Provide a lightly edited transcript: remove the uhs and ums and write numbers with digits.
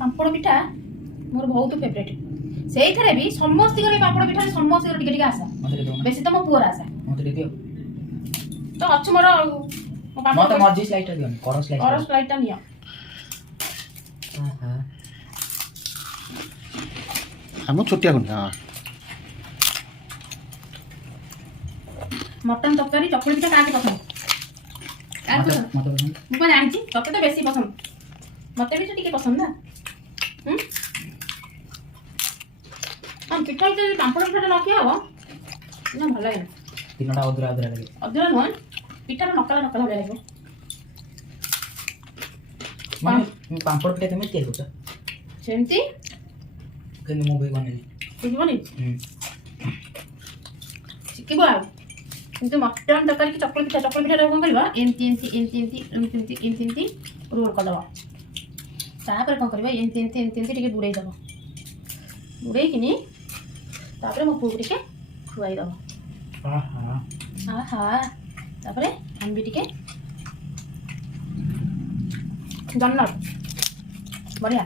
पापड़ पिठा मोर बहुत फेवरेट से भी समस्त पापड़ पिठा समस्त टिके आशा बेसी तो मो पुअर आशा तो अच्छे मोर मर्जी स्लाइड दियो कर स्लाइड टा नियो हम छोटिया गुंडा मटन तरकारी चकुली पिठा काके पसंद मुझे जानी तते तो बेसी पसंद मत भी टिके पसंद ना हम पिठा पापड़ पिठा न किया हम ना भल लगे तीनटा अधुरा अधुरा लगे अधुरा नुह पिठा नकला नकला भाई लगे माने पापड़ पिठा केमे तैयार करछ सेमती केन मो बे बने शिखबनी शिखब किंतु मटन तरकारी की चकुली पिठा कौन करवा एमती एमती एमती एमती एमती एमती एमती एमती रोल करदब तापर कौन करवा एमती एमती एमती एमती टिके बुड़े दब बुड़े किनी तापर मो पुओ टिके खुआई दब आहा तापर हम भी टिके जन्नत बढ़िया।